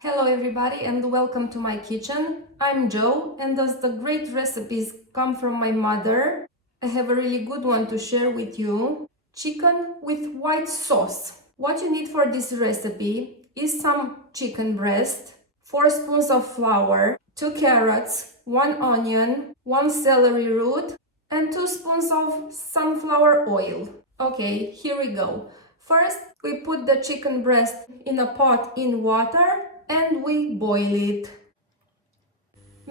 Hello everybody and welcome to my kitchen. I'm Jo, and as the great recipes come from my mother, I have a really good one to share with you. Chicken with white sauce. What you need for this recipe is some chicken breast, 4 spoons of flour, 2 carrots, 1 onion, 1 celery root, and 2 spoons of sunflower oil. Okay, here we go. First, we put the chicken breast in a pot in water and we boil it.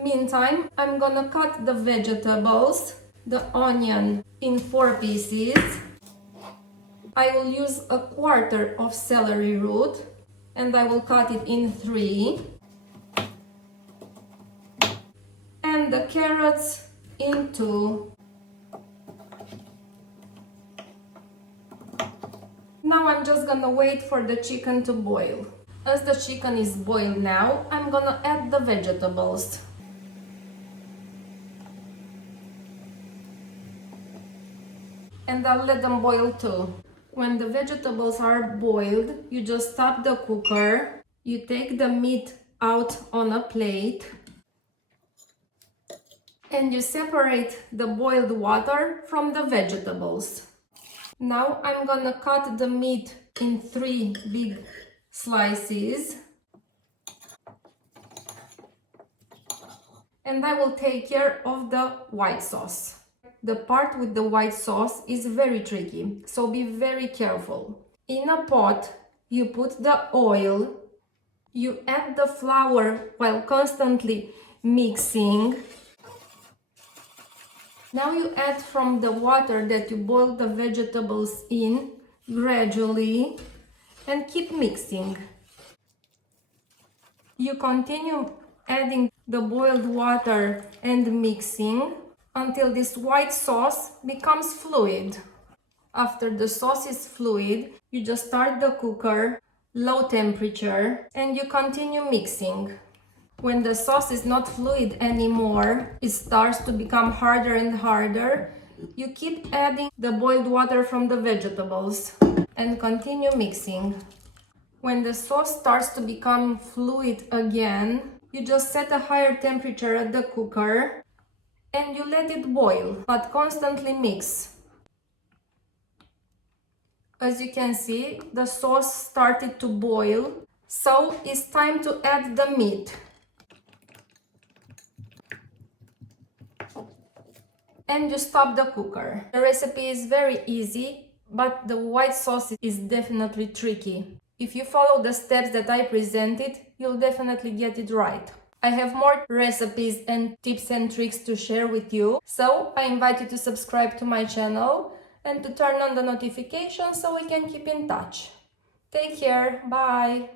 Meantime, I'm gonna cut the vegetables, the onion in 4 pieces. I will use a quarter of celery root and I will cut it in 3. And the carrots in 2. Now I'm just gonna wait for the chicken to boil. As the chicken is boiled now, I'm gonna add the vegetables. And I'll let them boil too. When the vegetables are boiled, you just stop the cooker, you take the meat out on a plate, and you separate the boiled water from the vegetables. Now I'm gonna cut the meat in 3 big slices. And I will take care of the white sauce. The part with the white sauce is very tricky, so be very careful. In a pot, you put the oil, you add the flour while constantly mixing. Now you add from the water that you boiled the vegetables in gradually and keep mixing. You continue adding the boiled water and mixing until this white sauce becomes fluid. After the sauce is fluid, you just start the cooker, low temperature, and you continue mixing. When the sauce is not fluid anymore, it starts to become harder and harder. You keep adding the boiled water from the vegetables and continue mixing. When the sauce starts to become fluid again, you just set a higher temperature at the cooker and you let it boil, but constantly mix. As you can see, the sauce started to boil, so it's time to add the meat. And you stop the cooker. The recipe is very easy, but the white sauce is definitely tricky. If you follow the steps that I presented, you'll definitely get it right. I have more recipes and tips and tricks to share with you, so I invite you to subscribe to my channel and to turn on the notifications so we can keep in touch. Take care, bye!